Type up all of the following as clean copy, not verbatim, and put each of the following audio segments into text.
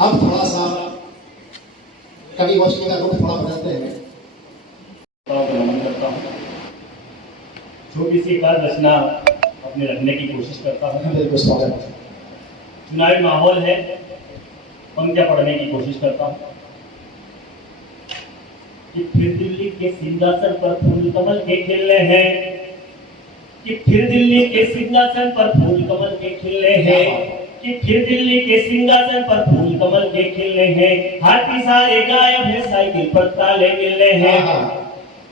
अब थोड़ा सा कवि गोष्ठी का रूप थोड़ा बदलते हैं। नमन करता हूँ। छोटी सी पद रचना अपने रखने की कोशिश करता हूँ। बिल्कुल स्वागत। चुनावी माहौल है, पंक्तियां पढ़ने की कोशिश करता हूँ। कि फिर दिल्ली के सिंहासन पर फूल कमल के खिलने हैं, कि फिर दिल्ली के सिंहासन पर फूल कमल के खिलने हैं, कि फिर दिल्ली के सिंहासन पर फूल कमल के खिलने हैं। हाथी सारे गायब है, साइकिल पर ताले मिलने हैं।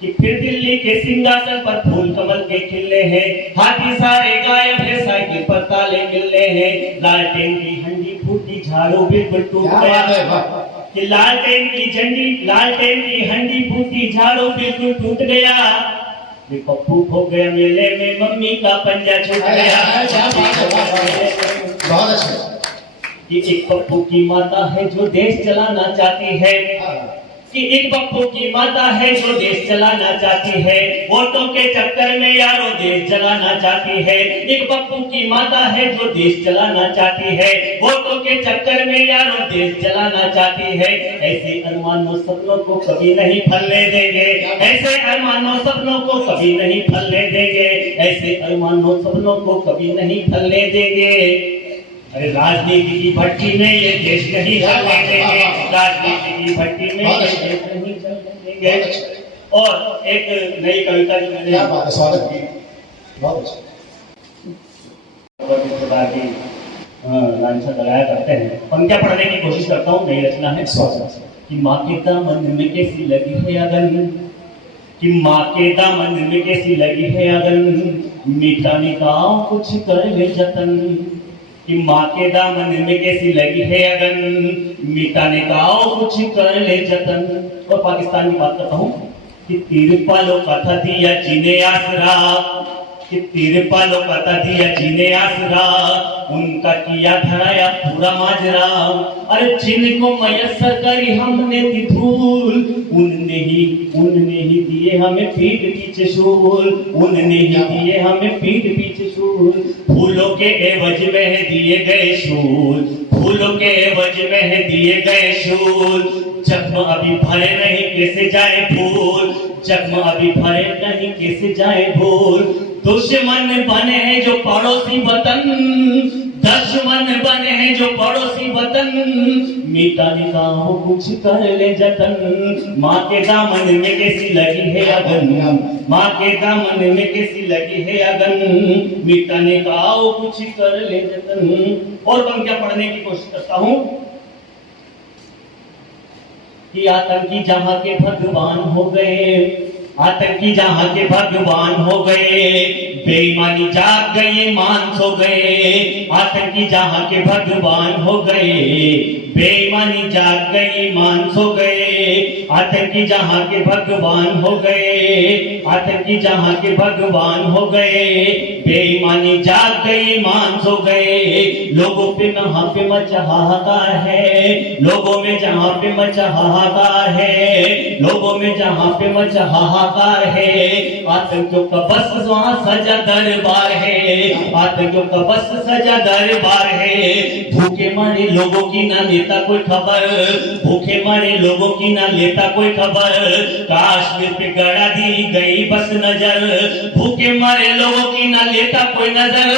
कि फिर दिल्ली के सिंहासन पर फूल कमल के खिलने हैं, हाथी सारे गायब है, साइकिल पर ताले मिलने हैं। लालटेन की हंडी फूटी, झाड़ू बिल्कुल टूट गया। कि लालटेन की हंडी फूटी, झाड़ू बिल्कुल टूट गया। ये पप्पू खो गया मेले में, मम्मी का पंजा छूट गया। बहुत अच्छा। कि एक पप्पू की माता है जो देश चलाना चाहती है, कि एक पप्पू की माता है जो देश चलाना चाहती है। वोटों के चक्कर में यारों देश चलाना चाहती है। एक पप्पू की माता है जो देश चलाना चाहती है। वोटों के चक्कर में यारों देश चलाना चाहती है। ऐसे अरमानों सपनों को कभी नहीं फलने देंगे, ऐसे अरमानों सपनों को कभी नहीं फलने देंगे, ऐसे अरमानों सपनों को कभी नहीं फलने देंगे। अरे राजनीति की भट्टी में ये देश नहीं चलने देंगे, राजनीति की भट्टी में ये देश नहीं चलने देंगे। और एक नई कविता जो मैंने स्वागत की, बहुत अच्छा की लांछन लगाया करते हैं, पंक्तियां पढ़ने की कोशिश करता हूँ। नई रचना है। स्वागत। कि माँ के दामन में कैसी लगी है अगन, कि माँ के दामन में कैसी लगी है अगन, मिटाने का कुछ कर ले जतन। कि माँ के दामन में कैसी लगी है अगन, मिटाने का कुछ कर ले जतन। और पाकिस्तान की बात करता हूँ। कि तीर पालों का था दिया जीने आसरा, कि तीर पालों का था दिया जीने आसरा, उनका किया धराया पूरा माजरा। अरे जिनको मयस्सर करी हमने दी धूल, उनने ही दिए हमें पीठ पीछे शूल, उनने ही दिए हमें पीठ पीछे शूल। फूलों के एवज में दिए गए शूल, फूलों के एवज में दिए गए शूल। जख्म अभी भरे नहीं कैसे जाए भूल, जख्म अभी भरे नहीं कैसे जाए भूल। दुश्मन बने हैं जो पड़ोसी वतन, दुश्मन बने हैं जो पड़ोसी वतन, मिटाने का हो कुछ कर ले जतन। माँ के दामन में कैसी लगी है अगन, माँ के दामन में कैसी लगी है अगन, मिटाने का हो कुछ कर ले जतन। और पंक्तियां पढ़ने की कोशिश करता हूँ। कि आतंकी जहां के भगवान हो गए, आतंकी जहां के भगवान हो गए, बेईमानी जाग गई मान सो गए। आतंकी जहां के भगवान हो गए, बेईमानी जाग गई मान सो गए। आतंकी जहां के भगवान हो गए, आतंकी जहां के भगवान हो गए, बेईमानी जाग गई मान सो गए। लोगों पे जहां पे मचा हाहाकार है, लोगों में जहां पे मचा हाहाकार है, लोगों में जहां पे मचा हाहाकार है। आतंकियों का बस वहां सजा दरबार है, आतंकियों का बस सजा दरबार है। भूखे मारे लोगों की ना लेता कोई खबर, भूखे मारे लोगों की ना लेता कोई खबर। कश्मीर पे गड़ा दी गई बस नजर, भूखे मारे लोगों की ना लेता कोई नजर।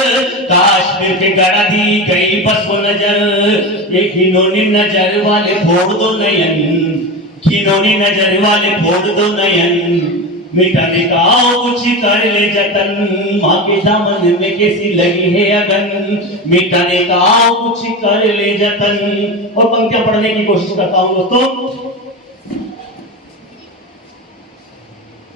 कश्मीर पे गड़ा दी गई बस वो नजर। एक घिनौनी नजर वाले फोड़ दो नयन, घिनौनी नजर वाले फोड़ दो नयन, मिटाने का कुछ कर ले जतन। माँ के दामन में कैसी लगी है अगन, मिटाने का कुछ कर ले जतन। और पंक्तियां पढ़ने की कोशिश करता हूँ दोस्तों।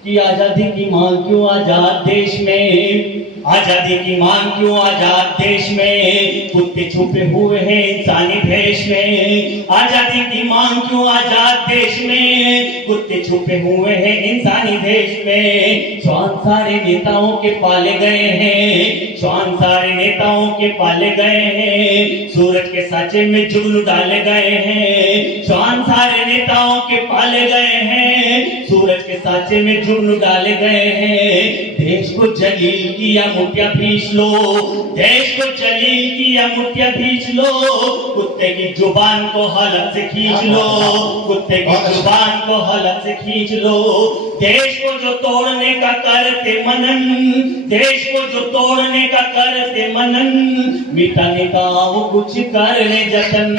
कि आजादी की मांग क्यों आजाद देश में, आजादी की मांग क्यों आजाद देश में, कुत्ते छुपे हुए हैं इंसानी भेष में। आजादी की मांग क्यों आजाद देश में, कुत्ते छुपे हुए हैं इंसानी भेष में। श्वान सारे नेताओं के पाले गए हैं, श्वान सारे नेताओं के पाले गए हैं। सूरज के साचे में जुगनू डाले गए हैं, श्वान सारे नेताओं के पाले गए हैं। सूरज के साचे में जुगनू डाले गए हैं। देश को जलील किया मुठ्ठियां भींच लो, देश को जलील किया मुठ्ठियां भींच लो, कुत्ते की जुबान को हलक से खींच लो, कुत्ते की जुबान को हलक से खींच लो। देश को जो तोड़ने का करते मनन, देश को जो तोड़ने का करते मनन, मिटाने का वो कुछ कर ले जतन,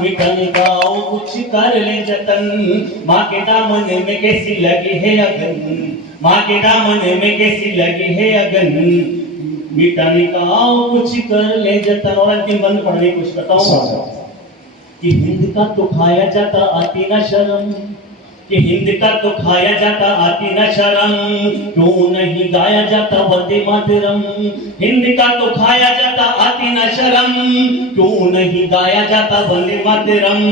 मिटाने का वो कुछ कर ले जतन। माँ के दामन में कैसी लगी है अगन, माँ के दामन में कैसी लगी है अगन, मिटाने का वो कुछ कर ले जतन। और अंतिम बंद पढ़ने की कोशिश करता हूँ कि हिंद का तो खाया जाता आती ना शर्म, कि हिंद का तो खाया जाता आती न शर्म, क्यों नहीं गाया जाता वंदे मातरम। हिंद का तो खाया जाता आती न शर्म, क्यों नहीं गाया जाता वंदे मातरम।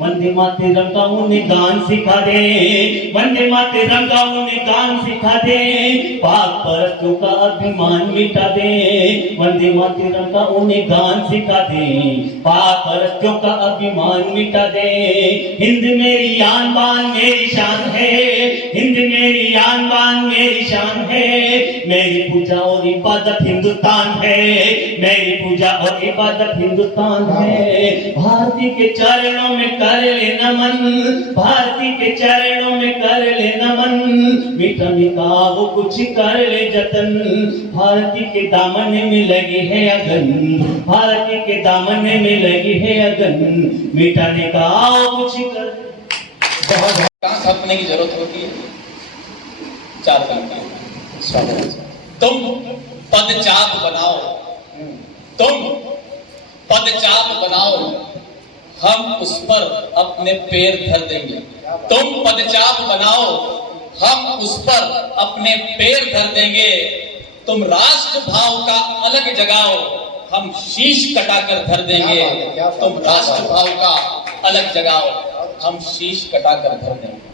वंदे मातरम का उन्हें गान सिखा दे, वंदे मातरम का उन्हें गान सिखा दे, पाक परस्तों का अभिमान मिटा दे। वंदे मातरम का उन्हें गान सिखा दे, पाक परस्तों का अभिमान मिटा दे। हिंद मेरी आन बान मेरी शान है, हिंद मेरी आन बान मेरी शान है, मेरी पूजा और इबादत हिंदुस्तान है, मेरी पूजा और इबादत हिंदुस्तान है। भारती के चरणों में कर ले नमन, भारती के चरणों में कर ले नमन, मिटाने का वो कुछ कर ले जतन। भारती के दामन में लगी है अगन, भारती के दामन में लगी है अगन, मिटाने का वो कुछ कर। कहाँ खत्मने की जरूरत होती है? 4 काम की। तुम पदचाप बनाओ, तुम पदचाप बनाओ, हम उस पर अपने पैर धर देंगे। तुम पदचाप बनाओ, हम उस पर अपने पैर धर देंगे। तुम राष्ट्र भाव का अलग जगाओ, हम शीश कटाकर धर देंगे। तुम राष्ट्र भाव का अलग जगाओ, हम शीश कटाकर धर देंगे।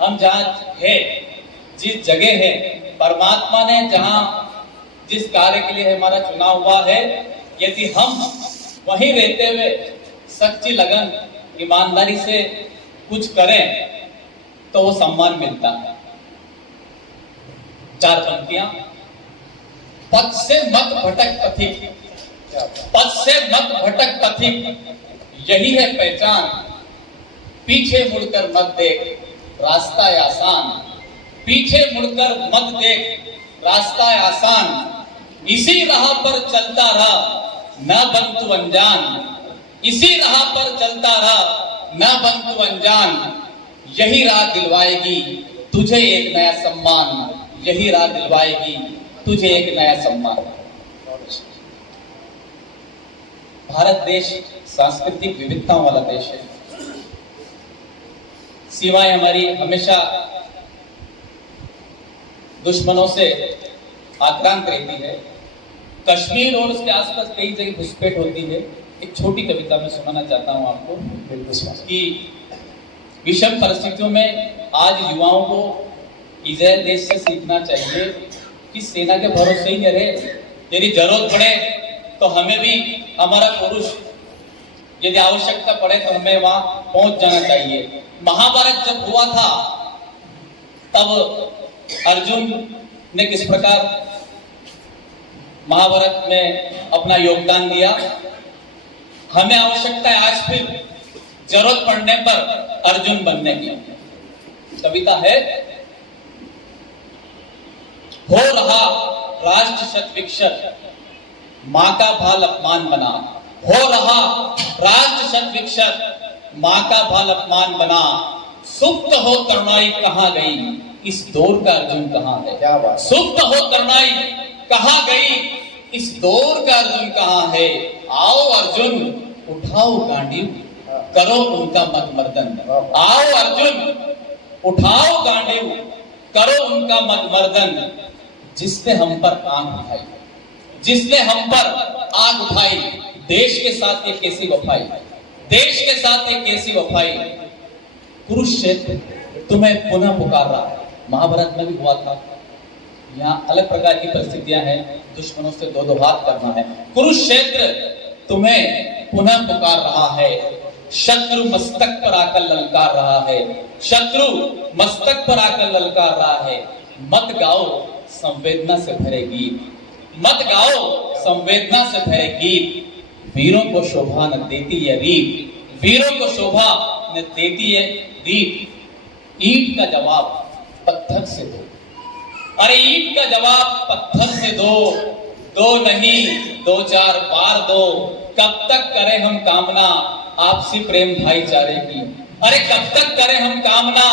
हम जहां है, जिस जगह है, परमात्मा ने जहां जिस कार्य के लिए हमारा चुनाव हुआ है, यदि हम वहीं रहते हुए सच्ची लगन ईमानदारी से कुछ करें तो वो सम्मान मिलता है। 4 पंक्तियां। पथ से मत भटक पथिक, पथ से मत भटक पथिक, यही है पहचान। पीछे मुड़कर मत देख, रास्ता है आसान। पीछे मुड़कर मत देख, रास्ता है आसान। इसी राह पर चलता रहा, न बन तू अनजान। इसी राह पर चलता रहा, न बन तू अनजान। यही राह दिलवाएगी तुझे एक नया सम्मान, यही राह दिलवाएगी तुझे एक नया सम्मान। भारत देश सांस्कृतिक विविधताओं वाला देश है। सीमाएं हमारी हमेशा दुश्मनों से आक्रांत रहती है। कश्मीर और उसके आसपास कई जगह घुसपैठ होती है। एक छोटी कविता में सुनाना चाहता हूं आपको कि विषम परिस्थितियों में आज युवाओं को इजराइल देश से सीखना चाहिए कि सेना के भरोसे ही रहे। यदि जरूरत पड़े तो हमें भी, हमारा पुरुष यदि आवश्यकता पड़े तो हमें वहां पहुंच जाना चाहिए। महाभारत जब हुआ था तब अर्जुन ने किस प्रकार महाभारत में अपना योगदान दिया, हमें आवश्यकता है आज फिर जरूरत पड़ने पर अर्जुन बनने की। कविता है, हो रहा राष्ट्र शत विकसित, मां का भाल अपमान बना। हो रहा राष्ट्र शत विकसित, मां का भाल अपमान बना। सुप्त हो तरुणाई कहां गई, इस दौर का अर्जुन कहां है। सुप्त हो तरुणाई कहां गई, इस दौर का अर्जुन कहां है। आओ अर्जुन उठाओ गांडीव, करो उनका मत मर्दन। आओ अर्जुन उठाओ गांडीव, करो उनका मत मर्दन। जिसने हम पर आंख उठाई, जिसने हम पर आंख उठाई, देश के साथ ये कैसी वफाई, देश के साथ ये कैसी वफाई। कुरुक्षेत्र तुम्हें पुनः पुकार रहा है। महाभारत में भी हुआ था। यहाँ अलग प्रकार की परिस्थितियां हैं, दुश्मनों से दो दो हाथ करना है। कुरुक्षेत्र तुम्हें पुनः पुकार रहा है। शत्रु मस्तक पर आकर ललकार रहा है, शत्रु मस्तक पर आकर ललकार रहा है। मत गाओ संवेदना से भरे गीत, मत गाओ संवेदना से भरे गीत। वीरों को शोभा न देती है रीत, वीरों को शोभा न देती है रीत। ईंट का जवाब पत्थर से दो, अरे ईंट का जवाब पत्थर से दो, दो नहीं दो चार बार दो। कब तक करें हम कामना आपसी प्रेम भाईचारे की, अरे कब तक करें हम कामना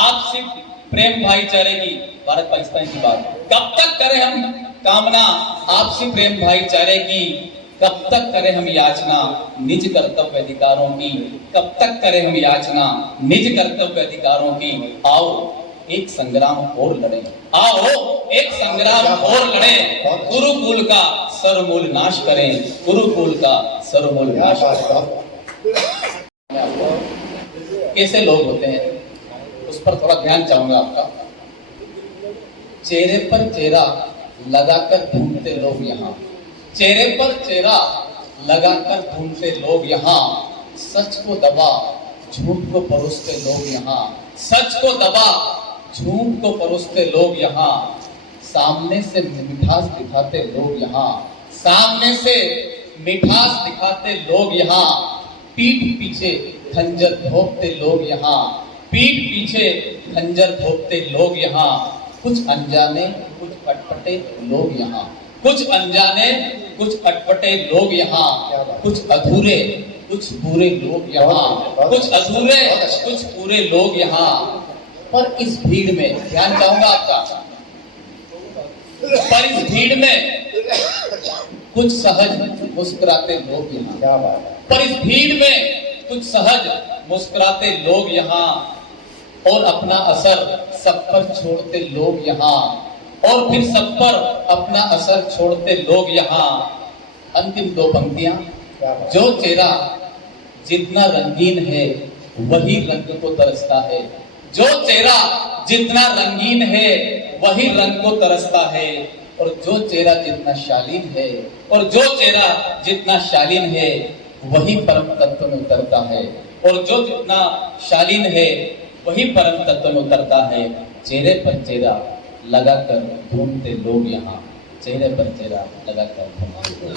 आपसी प्रेम भाईचारे की। भारत पाकिस्तान की बात, कब तक करें हम कामना आपसी प्रेम भाईचारे की, कब तक करें हम याचना निज कर्तव्य अधिकारों की, कब तक करें हम याचना निज कर्तव्य अधिकारों की। आओ एक संग्राम और लड़े, आओ एक संग्राम और लड़े, गुरुकुल का सर्वमूल नाश करें, गुरुकुल का सर्वमूल नाश करें। कैसे लोग होते हैं उस पर थोड़ा ध्यान चाहूंगा आपका। चेहरे पर चेहरा लगाकर ढूंढते लोग यहाँ, चेहरे पर चेहरा लगाकर ढूंढते लोग यहाँ। सच को दबा झूठ को परोसते लोग यहाँ, सच को दबा झूठ को परोसते लोग यहाँ। सामने से मिठास दिखाते लोग यहाँ, सामने से मिठास दिखाते लोग यहाँ। पीठ पीछे खंजर भोंकते लोग यहाँ, पीठ पीछे खंजर भोंकते लोग यहाँ। कुछ अनजाने कुछ अटपटे लोग यहाँ, कुछ अनजाने कुछ अटपटे लोग यहाँ। कुछ अधूरे कुछ पूरे लोग यहाँ, कुछ अधूरे कुछ पूरे लोग यहाँ। पर इस भीड़ में ध्यान चाहूंगा आपका, पर इस भीड़ में कुछ सहज मुस्कुराते लोग यहाँ, पर इस भीड़ में कुछ सहज मुस्कुराते लोग यहाँ। और अपना असर सब पर छोड़ते लोग यहाँ, और फिर सब पर अपना असर छोड़ते लोग यहाँ। अंतिम दो पंक्तियां, जो चेहरा जितना रंगीन है वही रंग को तरसता है, जो चेहरा जितना रंगीन है वही रंग को तरसता है। और जो चेहरा जितना शालीन है, और जो चेहरा जितना शालीन है वही परम तत्व में उतरता है, और जो जितना शालीन है वही परम तत्व में उतरता है। चेहरे पर चेहरा लगाकर ढूंढते लोग यहाँ, चेहरे पर चेहरा लगाकर ढूंढते।